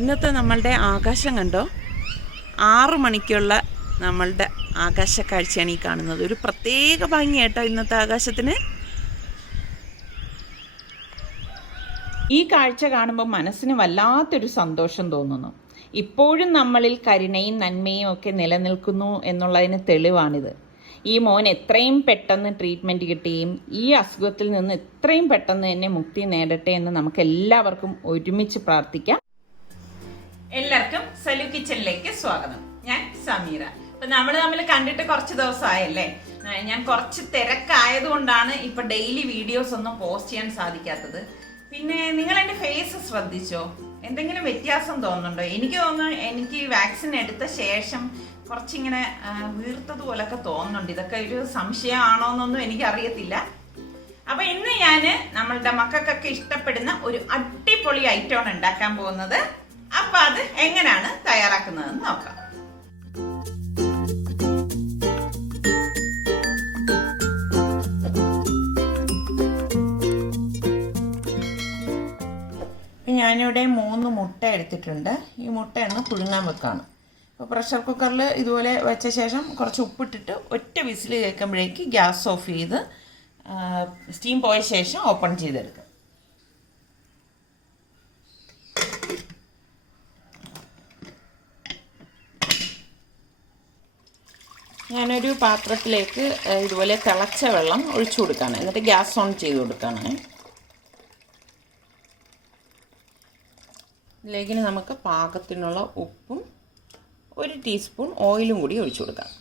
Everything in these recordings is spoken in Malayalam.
ഇന്നത്തെ നമ്മളുടെ ആകാശം കണ്ടോ? 6 മണിക്കുള്ള നമ്മളുടെ ആകാശക്കാഴ്ചയാണ് ഈ കാണുന്നത്. ഒരു പ്രത്യേക ഭംഗിയാട്ടോ ഇന്നത്തെ ആകാശത്തിന്. ഈ കാഴ്ച കാണുമ്പോൾ മനസ്സിന് വല്ലാത്തൊരു സന്തോഷം തോന്നുന്നു. ഇപ്പോഴും നമ്മളിൽ കരുണയും നന്മയും ഒക്കെ നിലനിൽക്കുന്നു എന്നുള്ളതിന് തെളിവാണിത്. ഈ മോൻ എത്രയും പെട്ടെന്ന് ട്രീറ്റ്മെൻറ്റ് കിട്ടുകയും ഈ അസുഖത്തിൽ നിന്ന് എത്രയും പെട്ടെന്ന് തന്നെ മുക്തി നേടട്ടെ എന്ന് നമുക്ക് എല്ലാവർക്കും ഒരുമിച്ച് പ്രാർത്ഥിക്കാം. എല്ലാവർക്കും സലു കിച്ചണിലേക്ക് സ്വാഗതം. ഞാൻ സമീറ. ഇപ്പൊ നമ്മൾ തമ്മിൽ കണ്ടിട്ട് കുറച്ച് ദിവസമായല്ലേ. ഞാൻ കുറച്ച് തിരക്കായതുകൊണ്ടാണ് ഇപ്പൊ ഡെയിലി വീഡിയോസ് ഒന്നും പോസ്റ്റ് ചെയ്യാൻ സാധിക്കാത്തത്. പിന്നെ നിങ്ങൾ എൻ്റെ ഫേസ് ശ്രദ്ധിച്ചോ? എന്തെങ്കിലും വ്യത്യാസം തോന്നുന്നുണ്ടോ? എനിക്ക് തോന്നുന്നു എനിക്ക് വാക്സിൻ എടുത്ത ശേഷം കുറച്ചിങ്ങനെ വീർത്തതുപോലൊക്കെ തോന്നുന്നുണ്ട്. ഇതൊക്കെ ഒരു സംശയമാണോ എന്നൊന്നും എനിക്കറിയത്തില്ല. അപ്പൊ ഇന്ന് ഞാന് നമ്മളുടെ മക്കൾക്കൊക്കെ ഇഷ്ടപ്പെടുന്ന ഒരു അടിപൊളി ഐറ്റമാണ് ഉണ്ടാക്കാൻ പോകുന്നത്. അപ്പൊ അത് എങ്ങനെയാണ് തയ്യാറാക്കുന്നതെന്ന് നോക്കാം. ഞാനിവിടെ 3 മുട്ട എടുത്തിട്ടുണ്ട്. ഈ മുട്ടയൊന്ന് പുഴുങ്ങാൻ വെക്കാണ്. അപ്പോൾ പ്രഷർ കുക്കറിൽ ഇതുപോലെ വെച്ച ശേഷം കുറച്ച് ഉപ്പിട്ടിട്ട് ഒറ്റ വിസിൽ കേൾക്കുമ്പോഴേക്ക് ഗ്യാസ് ഓഫ് ചെയ്ത് സ്റ്റീം പോയ ശേഷം ഓപ്പൺ ചെയ്തെടുക്കാം. ഞാനൊരു പാത്രത്തിലേക്ക് ഇതുപോലെ തിളച്ച വെള്ളം ഒഴിച്ചു കൊടുക്കുകയാണ്. എന്നിട്ട് ഗ്യാസ് ഓൺ ചെയ്ത് കൊടുക്കുകയാണ്. ഇതിലേക്ക് നമുക്ക് പാകത്തിനുള്ള ഉപ്പും 1 ടീസ്പൂൺ ഓയിലും കൂടി ഒഴിച്ചു കൊടുക്കാം.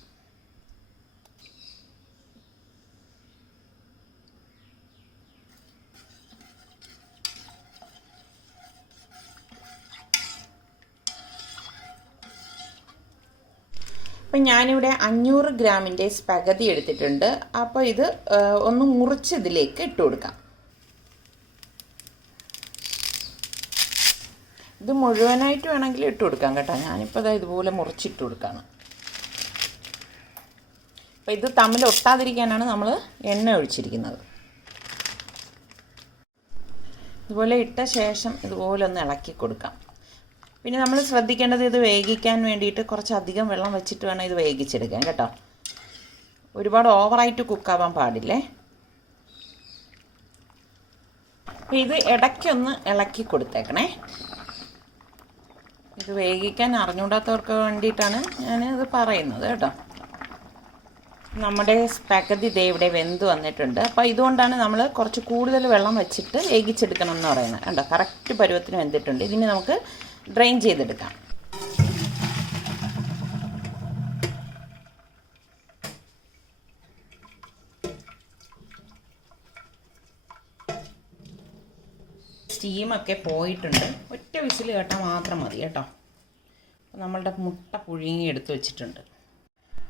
അപ്പം ഞാനിവിടെ 500 ഗ്രാമിൻ്റെ സ്പഗതി എടുത്തിട്ടുണ്ട്. അപ്പോൾ ഇത് ഒന്ന് മുറിച്ച് ഇതിലേക്ക് ഇട്ട് കൊടുക്കാം. ഇത് മുഴുവനായിട്ട് വേണമെങ്കിൽ ഇട്ട് കൊടുക്കാം കേട്ടോ. ഞാനിപ്പോൾ അത് ഇതുപോലെ മുറിച്ചിട്ട് കൊടുക്കുകയാണ്. അപ്പോൾ ഇത് തമ്മിൽ ഒട്ടാതിരിക്കാനാണ് നമ്മൾ എണ്ണ ഒഴിച്ചിരിക്കുന്നത്. ഇതുപോലെ ഇട്ട ശേഷം ഇതുപോലെ ഒന്ന് ഇളക്കി കൊടുക്കാം. പിന്നെ നമ്മൾ ശ്രദ്ധിക്കേണ്ടത് ഇത് വേവിക്കാൻ വേണ്ടിയിട്ട് കുറച്ചധികം വെള്ളം വെച്ചിട്ട് വേണം ഇത് വേവിച്ചെടുക്കാൻ കേട്ടോ. ഒരുപാട് ഓവറായിട്ട് കുക്കാവാൻ പാടില്ലേ. അപ്പോൾ ഇത് ഇടയ്ക്കൊന്ന് ഇളക്കി കൊടുത്തേക്കണേ. ഇത് വേവിക്കാൻ അറിഞ്ഞൂടാത്തവർക്ക് വേണ്ടിയിട്ടാണ് ഞാനിത് പറയുന്നത് കേട്ടോ. നമ്മുടെ സ്പഗതി ദേ ഇവിടെ വെന്ത് വന്നിട്ടുണ്ട്. അപ്പോൾ ഇതുകൊണ്ടാണ് നമ്മൾ കുറച്ച് കൂടുതൽ വെള്ളം വെച്ചിട്ട് വേവിച്ചെടുക്കണം എന്ന് പറയുന്നത് കേട്ടോ. കറക്റ്റ് പരുവത്തിന് വെന്തിട്ടുണ്ട്. ഇതിന് നമുക്ക് ഡ്രെയിൻ ചെയ്തെടുക്കാം. സ്റ്റീമൊക്കെ പോയിട്ടുണ്ട്. ഒറ്റ വിസിൽ കേട്ടാൽ മാത്രം മതി കേട്ടോ. അപ്പോൾ നമ്മളുടെ മുട്ട പുഴുങ്ങി എടുത്ത് വെച്ചിട്ടുണ്ട്.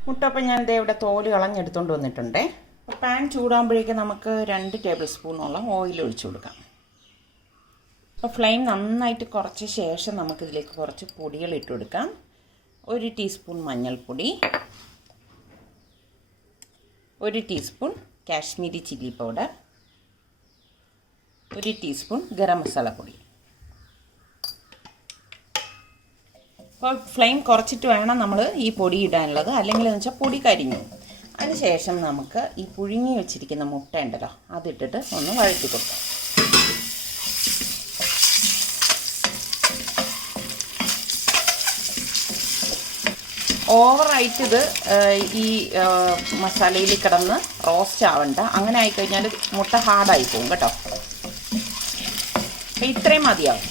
മുട്ട അപ്പം ഞാൻ ഇതേ ഇവിടെ തോല് കളഞ്ഞെടുത്തുകൊണ്ട് വന്നിട്ടുണ്ടേ. അപ്പോൾ പാൻ ചൂടാകുമ്പോഴേക്കും നമുക്ക് 2 ടേബിൾ സ്പൂണോളം ഓയിൽ ഒഴിച്ചു കൊടുക്കാം. അപ്പോൾ ഫ്ലെയിം നന്നായിട്ട് കുറച്ച ശേഷം നമുക്കിതിലേക്ക് കുറച്ച് പൊടികൾ ഇട്ട് കൊടുക്കാം. 1 ടീസ്പൂൺ മഞ്ഞൾപ്പൊടി, 1 teaspoon Kashmiri chilli powder, 1 teaspoon garam masala പൊടി. അപ്പോൾ ഫ്ലെയിം കുറച്ചിട്ട് വേണം നമ്മൾ ഈ പൊടി ഇടാനുള്ളത്, അല്ലെങ്കിൽ എന്ന് വെച്ചാൽ പൊടി കരിഞ്ഞു. അതിനുശേഷം നമുക്ക് ഈ പുഴുങ്ങി വെച്ചിരിക്കുന്ന മുട്ട ഉണ്ടല്ലോ അതിട്ടിട്ട് ഒന്ന് വഴറ്റി കൊടുക്കാം. ഓവറായിട്ട് ഇത് ഈ മസാലയിൽ കിടന്ന് റോസ്റ്റ് ആവണ്ട. അങ്ങനെ ആയിക്കഴിഞ്ഞാൽ മുട്ട ഹാർഡായി പോകും കേട്ടോ. അപ്പോൾ ഇത്രയും മതിയാവും.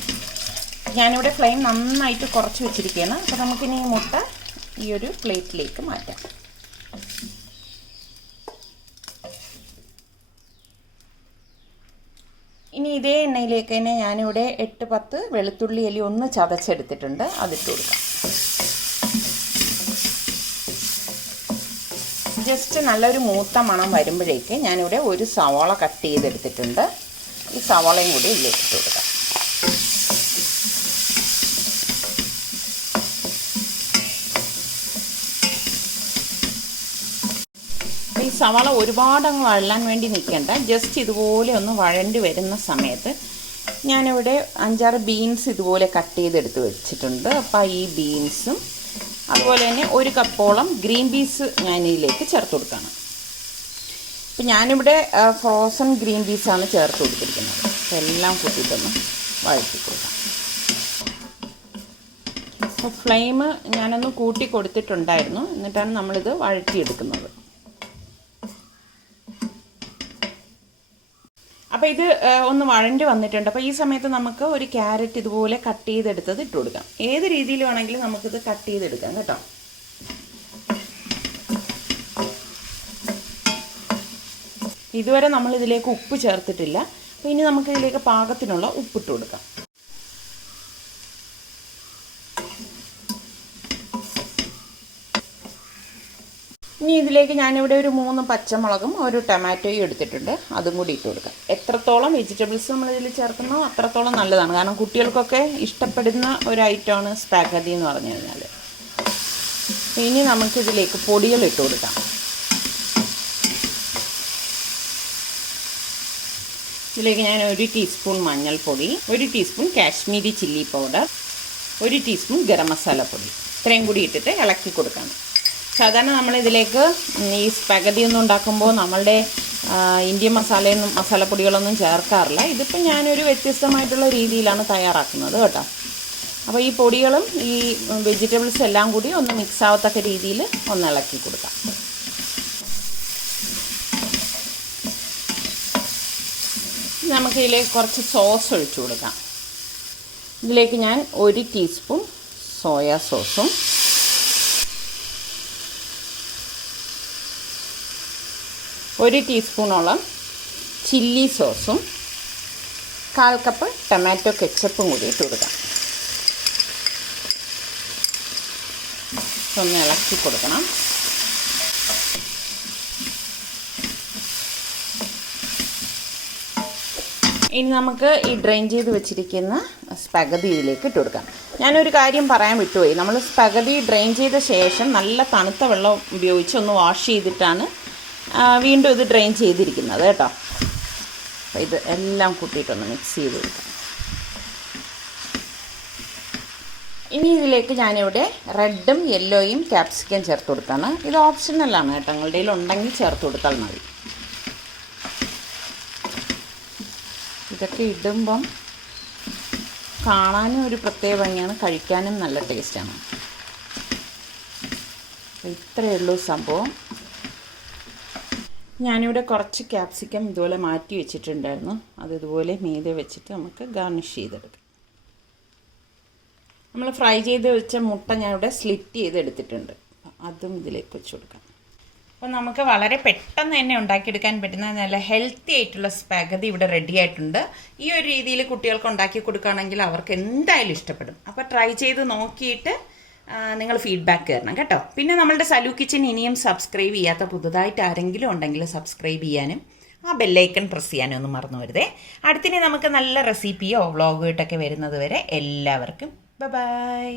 ഞാനിവിടെ ഫ്ലെയിം നന്നായിട്ട് കുറച്ച് വെച്ചിരിക്കുകയാണ്. അപ്പോൾ നമുക്കിനി ഈ മുട്ട ഈ ഒരു പ്ലേറ്റിലേക്ക് മാറ്റാം. ഇനി ഇതേ എണ്ണയിലേക്ക് തന്നെ ഞാനിവിടെ 8-10 വെളുത്തുള്ളി അല്ലി ഒന്ന് ചതച്ചെടുത്തിട്ടുണ്ട്. അതിട്ട് കൊടുക്കാം. ജസ്റ്റ് നല്ലൊരു മൂത്ത മണം വരുമ്പോഴേക്ക് ഞാനിവിടെ 1 സവാള കട്ട് ചെയ്തെടുത്തിട്ടുണ്ട്. ഈ സവാളയും കൂടി ഇതിലേക്ക് ഇട്ട് കൊടുക്കാം. ഈ സവാള ഒരുപാട് അങ്ങ് വഴലാൻ വേണ്ടി നിൽക്കേണ്ട. ജസ്റ്റ് ഇതുപോലെ ഒന്ന് വഴണ്ടി വരുന്ന സമയത്ത് ഞാനിവിടെ 5-6 ബീൻസ് ഇതുപോലെ കട്ട് ചെയ്തെടുത്ത് വെച്ചിട്ടുണ്ട്. അപ്പോൾ ഈ ബീൻസും അതുപോലെ തന്നെ 1 കപ്പോളം ഗ്രീൻ പീസ് ഞാൻ ഇതിലേക്ക് ചേർത്ത് കൊടുക്കുകയാണ്. അപ്പം ഞാനിവിടെ ഫ്രോസൺ ഗ്രീൻ പീസാണ് ചേർത്ത് കൊടുത്തിരിക്കുന്നത്. അപ്പോൾ എല്ലാം കൂട്ടിയിട്ടൊന്ന് വഴറ്റി കൊടുക്കാം. അപ്പോൾ ഫ്ലെയിം ഞാനൊന്ന് കൂട്ടി കൊടുത്തിട്ടുണ്ടായിരുന്നു, എന്നിട്ടാണ് നമ്മളിത് വഴറ്റിയെടുക്കുന്നത്. അപ്പോൾ ഇത് ഒന്ന് വഴണ്ടി വന്നിട്ടുണ്ട്. അപ്പോൾ ഈ സമയത്ത് നമുക്ക് ഒരു ക്യാരറ്റ് ഇതുപോലെ കട്ട് ചെയ്തെടുത്തത് ഇട്ട് കൊടുക്കാം. ഏത് രീതിയിൽ വേണമെങ്കിലും നമുക്കിത് കട്ട് ചെയ്തെടുക്കാം കേട്ടോ. ഇതുവരെ നമ്മൾ ഇതിലേക്ക് ഉപ്പ് ചേർത്തിട്ടില്ല. അപ്പോൾ ഇനി നമുക്ക് ഇതിലേക്ക് പാകത്തിനുള്ള ഉപ്പിട്ട് കൊടുക്കാം. ഇനി ഇതിലേക്ക് ഞാനിവിടെ ഒരു 3 പച്ചമുളകും 1 ടൊമാറ്റോയും എടുത്തിട്ടുണ്ട്. അതും കൂടി ഇട്ട് കൊടുക്കാം. എത്രത്തോളം വെജിറ്റബിൾസ് നമ്മളിതിൽ ചേർക്കുന്നോ അത്രത്തോളം നല്ലതാണ്. കാരണം കുട്ടികൾക്കൊക്കെ ഇഷ്ടപ്പെടുന്ന ഒരു ഐറ്റമാണ് സ്പാഗതി എന്ന് പറഞ്ഞു കഴിഞ്ഞാൽ. ഇനി നമുക്കിതിലേക്ക് പൊടികൾ ഇട്ട് കൊടുക്കാം. ഇതിലേക്ക് ഞാൻ 1 ടീസ്പൂൺ മഞ്ഞൾപ്പൊടി, 1 teaspoon Kashmiri chilli powder, 1 teaspoon garam masala പൊടി, ഇത്രയും കൂടി ഇട്ടിട്ട് ഇളക്കി കൊടുക്കണം. സാധാരണ നമ്മളിതിലേക്ക് ഈ സ്പഗതി ഒന്നും ഉണ്ടാക്കുമ്പോൾ നമ്മളുടെ ഇന്ത്യൻ മസാലപ്പൊടികളൊന്നും ചേർക്കാറില്ല. ഇതിപ്പോൾ ഞാനൊരു വ്യത്യസ്തമായിട്ടുള്ള രീതിയിലാണ് തയ്യാറാക്കുന്നത് കേട്ടോ. അപ്പോൾ ഈ പൊടികളും ഈ വെജിറ്റബിൾസ് എല്ലാം കൂടി ഒന്ന് മിക്സ് ആവത്തക്ക രീതിയിൽ ഒന്ന് ഇളക്കി കൊടുക്കാം. നമുക്കിതിലേക്ക് കുറച്ച് സോസ് ഒഴിച്ചു കൊടുക്കാം. ഇതിലേക്ക് ഞാൻ 1 ടീസ്പൂൺ സോയാ സോസും 1 ടീസ്പൂണോളം ചില്ലി സോസും 1/4 കപ്പ് ടൊമാറ്റോ കെച്ചപ്പും കൂടി ഇട്ട് കൊടുക്കാം. ഒന്ന് ഇളക്കി കൊടുക്കണം. ഇനി നമുക്ക് ഈ ഡ്രെയിൻ ചെയ്ത് വെച്ചിരിക്കുന്ന സ്പഗതി ഇതിലേക്ക് ഇട്ട് കൊടുക്കാം. ഞാനൊരു കാര്യം പറയാൻ വിട്ടുപോയി. നമ്മൾ സ്പഗതി ഡ്രെയിൻ ചെയ്ത ശേഷം നല്ല തണുത്ത വെള്ളം ഉപയോഗിച്ച് ഒന്ന് വാഷ് ചെയ്തിട്ടാണ് വീണ്ടും ഇത് ഡ്രെയിൻ ചെയ്തിരിക്കുന്നത് കേട്ടോ. അപ്പോൾ ഇത് എല്ലാം കൂട്ടിയിട്ടൊന്ന് മിക്സ് ചെയ്ത് കൊടുക്കാം. ഇനി ഇതിലേക്ക് ഞാനിവിടെ റെഡും യെല്ലോയും ക്യാപ്സിക്കം ചേർത്ത് കൊടുക്കുകയാണ്. ഇത് ഓപ്ഷണലാണ് കേട്ടോ, നിങ്ങളുടെ കയ്യിൽ ഉണ്ടെങ്കിൽ ചേർത്ത് കൊടുത്താൽ മതി. ഇതൊക്കെ ഇടുമ്പം കാണാനും ഒരു പ്രത്യേക ഭംഗിയാണ്, കഴിക്കാനും നല്ല ടേസ്റ്റാണ്. ഇത്രയേ ഉള്ളൂ സംഭവം. ഞാനിവിടെ കുറച്ച് ക്യാപ്സിക്കം ഇതുപോലെ മാറ്റി വെച്ചിട്ടുണ്ടായിരുന്നു. അത് ഇതുപോലെ മീതെ വെച്ചിട്ട് നമുക്ക് ഗാർണിഷ് ചെയ്തെടുക്കാം. നമ്മൾ ഫ്രൈ ചെയ്ത് വെച്ച മുട്ട ഞാനിവിടെ സ്ലിറ്റ് ചെയ്തെടുത്തിട്ടുണ്ട്. അതും ഇതിലേക്ക് വെച്ച് കൊടുക്കാം. അപ്പോൾ നമുക്ക് വളരെ പെട്ടെന്ന് തന്നെ ഉണ്ടാക്കിയെടുക്കാൻ പറ്റുന്ന നല്ല ഹെൽത്തി ആയിട്ടുള്ള സ്പാഗതി ഇവിടെ റെഡി ആയിട്ടുണ്ട്. ഈ ഒരു രീതിയിൽ കുട്ടികൾക്ക് ഉണ്ടാക്കി കൊടുക്കുകയാണെങ്കിൽ അവർക്ക് എന്തായാലും ഇഷ്ടപ്പെടും. അപ്പോൾ ട്രൈ ചെയ്ത് നോക്കിയിട്ട് നിങ്ങൾ ഫീഡ്ബാക്ക് തരണം കേട്ടോ. പിന്നെ നമ്മളുടെ സലു കിച്ചൻ ഇനിയും സബ്സ്ക്രൈബ് ചെയ്യാത്ത പുതുതായിട്ട് ആരെങ്കിലും ഉണ്ടെങ്കിൽ സബ്സ്ക്രൈബ് ചെയ്യാനും ആ ബെല്ലൈക്കൺ പ്രസ് ചെയ്യാനും ഒന്നും മറന്നു വരുതേ. അടുത്തിനി നമുക്ക് നല്ല റെസിപ്പിയോ വ്ളോഗോ ഇട്ടൊക്കെ വരുന്നത് വരെ എല്ലാവർക്കും ബൈ.